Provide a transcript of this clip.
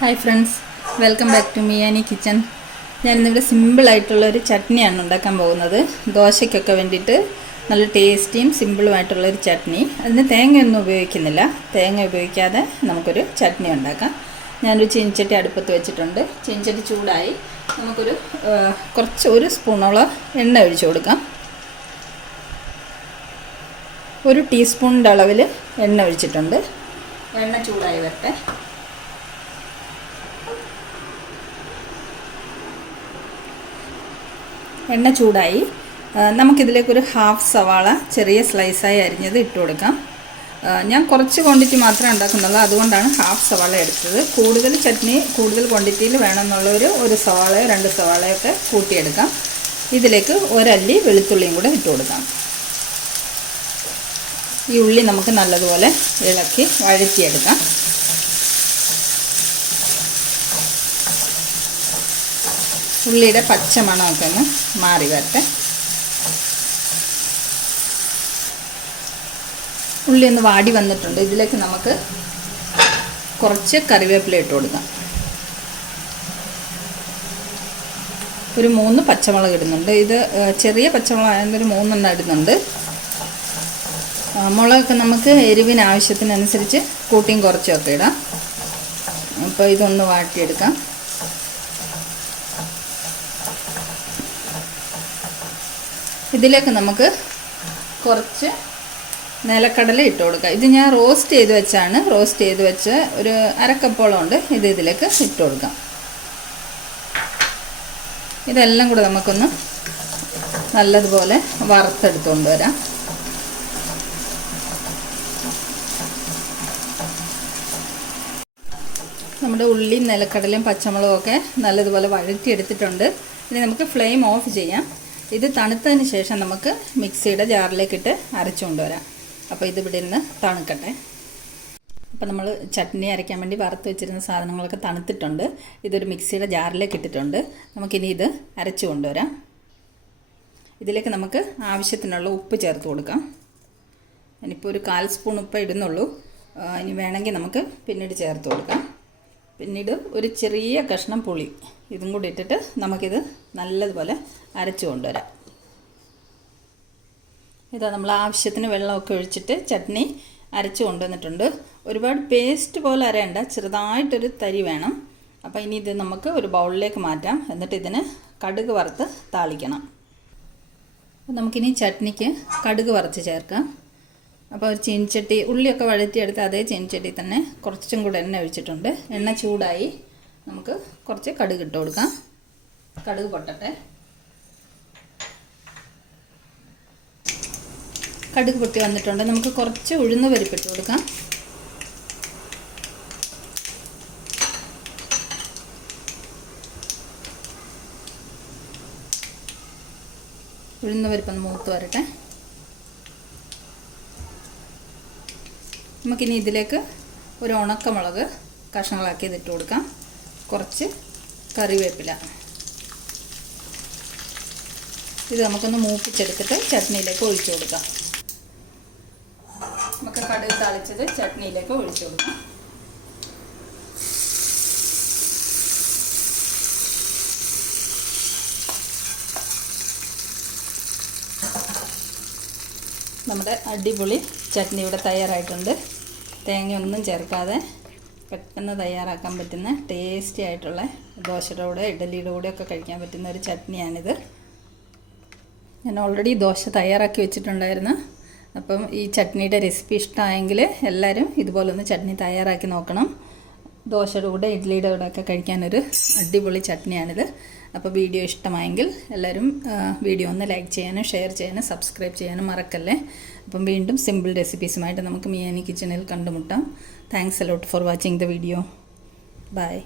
Hi friends, welcome back to Miyani kitchen. ഞാനിന്നിവിടെ സിമ്പിളായിട്ടുള്ളൊരു ചട്നിയാണ് ഉണ്ടാക്കാൻ പോകുന്നത്. ദോശയ്ക്കൊക്കെ വേണ്ടിയിട്ട് നല്ല ടേസ്റ്റിയും സിമ്പിളുമായിട്ടുള്ളൊരു ചട്നി. അതിന് തേങ്ങയൊന്നും ഉപയോഗിക്കുന്നില്ല. തേങ്ങ ഉപയോഗിക്കാതെ നമുക്കൊരു ചട്നി ഉണ്ടാക്കാം. ഞാനൊരു ചീനിച്ചട്ടി അടുപ്പത്ത് വെച്ചിട്ടുണ്ട്. ചീനിച്ചട്ടി ചൂടായി നമുക്കൊരു ഒരു സ്പൂണോളം എണ്ണ ഒഴിച്ചു കൊടുക്കാം. 1 ടീസ്പൂണിൻ്റെ അളവിൽ എണ്ണ ഒഴിച്ചിട്ടുണ്ട്. എണ്ണ ചൂടായി വരട്ടെ. എണ്ണ ചൂടായി നമുക്കിതിലേക്കൊരു ഹാഫ് സവാള ചെറിയ സ്ലൈസായി അരിഞ്ഞത് ഇട്ട് കൊടുക്കാം. ഞാൻ കുറച്ച് ക്വാണ്ടിറ്റി മാത്രമേ ഉണ്ടാക്കുന്നുള്ളൂ, അതുകൊണ്ടാണ് ഹാഫ് സവാള എടുത്തത്. കൂടുതൽ ചട്നി കൂടുതൽ ക്വാണ്ടിറ്റിയിൽ വേണമെന്നുള്ളൊരു 1 സവാളയോ 2 സവാളയൊക്കെ കൂട്ടിയെടുക്കാം. ഇതിലേക്ക് ഒരല്ലി വെളുത്തുള്ളിയും കൂടെ ഇട്ട് കൊടുക്കാം. ഈ ഉള്ളി നമുക്ക് നല്ലതുപോലെ ഇളക്കി വഴറ്റിയെടുക്കാം. ഉള്ളിയുടെ പച്ച മണമൊക്കെ ഒന്ന് മാറി വരട്ടെ. ഉള്ളി ഒന്ന് വാടി വന്നിട്ടുണ്ട്. ഇതിലേക്ക് നമുക്ക് കുറച്ച് കറിവേപ്പില ഇട്ട് കൊടുക്കാം. ഒരു 3 പച്ചമുളക് ഇടുന്നുണ്ട്. ഇത് ചെറിയ പച്ചമുളക് ആയതുകൊണ്ട് ഒരു 3 എണ്ണം ഇടുന്നുണ്ട്. മുളകൊക്കെ നമുക്ക് എരിവിന് ആവശ്യത്തിനനുസരിച്ച് കൂട്ടിയും കുറച്ചൊക്കെ ഇടാം. അപ്പോൾ ഇതൊന്ന് വാട്ടിയെടുക്കാം. ഇതിലേക്ക് നമുക്ക് കുറച്ച് നിലക്കടല ഇട്ട് കൊടുക്കാം. ഇത് ഞാൻ റോസ്റ്റ് ചെയ്ത് വെച്ചാണ്. റോസ്റ്റ് ചെയ്ത് വെച്ച് ഒരു അരക്കപ്പോളം ഉണ്ട്. ഇതിലേക്ക് ഇട്ട് കൊടുക്കാം. ഇതെല്ലാം കൂടെ നമുക്കൊന്ന് നല്ലതുപോലെ വറുത്തെടുത്തുകൊണ്ട് വരാം. നമ്മുടെ ഉള്ളിയും നിലക്കടലയും പച്ചമുളകും ഒക്കെ നല്ലതുപോലെ വഴറ്റിയെടുത്തിട്ടുണ്ട്. ഇനി നമുക്ക് ഫ്ലെയിം ഓഫ് ചെയ്യാം. ഇത് തണുത്തതിന് ശേഷം നമുക്ക് മിക്സിയുടെ ജാറിലേക്കിട്ട് അരച്ചു കൊണ്ടുവരാം. അപ്പോൾ ഇതിവിടെ നിന്ന് തണുക്കട്ടെ. അപ്പോൾ നമ്മൾ ചട്നി അരയ്ക്കാൻ വേണ്ടി വറുത്ത് വെച്ചിരുന്ന സാധനങ്ങളൊക്കെ തണുത്തിട്ടുണ്ട്. ഇതൊരു മിക്സിയുടെ ജാറിലേക്ക് ഇട്ടിട്ടുണ്ട്. നമുക്കിനി ഇത് അരച്ചു കൊണ്ടുവരാം. ഇതിലേക്ക് നമുക്ക് ആവശ്യത്തിനുള്ള ഉപ്പ് ചേർത്ത് കൊടുക്കാം. ഞാനിപ്പോൾ ഒരു 1/4 സ്പൂൺ ഉപ്പ് ഇടുന്നുള്ളൂ. ഇനി വേണമെങ്കിൽ നമുക്ക് പിന്നീട് ചേർത്ത് കൊടുക്കാം. പിന്നീട് ഒരു ചെറിയ കഷ്ണം പുളി ഇതും കൂടി ഇട്ടിട്ട് നമുക്കിത് നല്ലതുപോലെ അരച്ചു കൊണ്ടുവരാം. ഇതാ നമ്മൾ ആവശ്യത്തിന് വെള്ളമൊക്കെ ഒഴിച്ചിട്ട് ചട്നി അരച്ചു കൊണ്ടുവന്നിട്ടുണ്ട്. ഒരുപാട് പേസ്റ്റ് പോലെ അരയണ്ട, ചെറുതായിട്ടൊരു തരി വേണം. അപ്പോൾ ഇനി ഇത് നമുക്ക് ഒരു ബൗളിലേക്ക് മാറ്റാം. എന്നിട്ട് ഇതിന് കടുക് വറുത്ത് താളിക്കണം. അപ്പോൾ നമുക്കിനി ചട്നിക്ക് കടുക് വറുത്ത് ചേർക്കാം. അപ്പോൾ ഒരു ചീനിച്ചട്ടി, ഉള്ളിയൊക്കെ വഴറ്റിയെടുത്ത് അതേ ചീനിച്ചട്ടി തന്നെ കുറച്ചും കൂടെ എണ്ണ ഒഴിച്ചിട്ടുണ്ട്. എണ്ണ ചൂടായി നമുക്ക് കുറച്ച് കടുക് ഇട്ട് കൊടുക്കാം. കടുക് പൊട്ടട്ടെ. കടുക് പൊട്ടി വന്നിട്ടുണ്ട്. നമുക്ക് കുറച്ച് ഉഴുന്ന് പരിപ്പിട്ട് കൊടുക്കാം. ഉഴുന്ന് പരിപ്പൊന്ന് മൂത്ത് വരട്ടെ. നമുക്കിനി ഇതിലേക്ക് ഒരു ഉണക്കമുളക് കഷ്ണങ്ങളാക്കി ഇതിട്ട് കൊടുക്കാം. കുറച്ച് കറിവേപ്പില. ഇത് നമുക്കൊന്ന് മൂപ്പിച്ചെടുത്തിട്ട് ചട്നിയിലേക്ക് ഒഴിച്ചു കൊടുക്കാം. നമുക്ക് കടുക് താളിച്ചത് ചട്നിയിലേക്ക് ഒഴിച്ചു കൊടുക്കാം. നമ്മുടെ അടിപൊളി ചട്നി ഇവിടെ തയ്യാറായിട്ടുണ്ട്. തേങ്ങയൊന്നും ചേർക്കാതെ പെട്ടെന്ന് തയ്യാറാക്കാൻ പറ്റുന്ന ടേസ്റ്റി ആയിട്ടുള്ള ദോശയുടെ കൂടെ ഇഡലിയുടെ കൂടെയൊക്കെ കഴിക്കാൻ പറ്റുന്ന ഒരു ചട്നിയാണിത്. ഞാൻ ഓൾറെഡി ദോശ തയ്യാറാക്കി വെച്ചിട്ടുണ്ടായിരുന്നു. അപ്പം ഈ ചട്നിയുടെ റെസിപ്പി ഇഷ്ടമായെങ്കിൽ എല്ലാവരും ഇതുപോലൊന്ന് ചട്നി തയ്യാറാക്കി നോക്കണം. ദോശയുടെ കൂടെ ഇഡ്ഡലിയുടെ കൂടെ ഒക്കെ കഴിക്കാനൊരു അടിപൊളി ചട്നിയാണിത്. അപ്പോൾ വീഡിയോ ഇഷ്ടമായെങ്കിൽ എല്ലാവരും വീഡിയോ ഒന്ന് ലൈക്ക് ചെയ്യാനും ഷെയർ ചെയ്യാനും സബ്സ്ക്രൈബ് ചെയ്യാനും മറക്കല്ലേ. അപ്പം വീണ്ടും സിമ്പിൾ റെസിപ്പീസുമായിട്ട് നമുക്ക് മിയാനി കിച്ചണിൽ കണ്ടുമുട്ടാം. Thanks a lot for watching the video. By.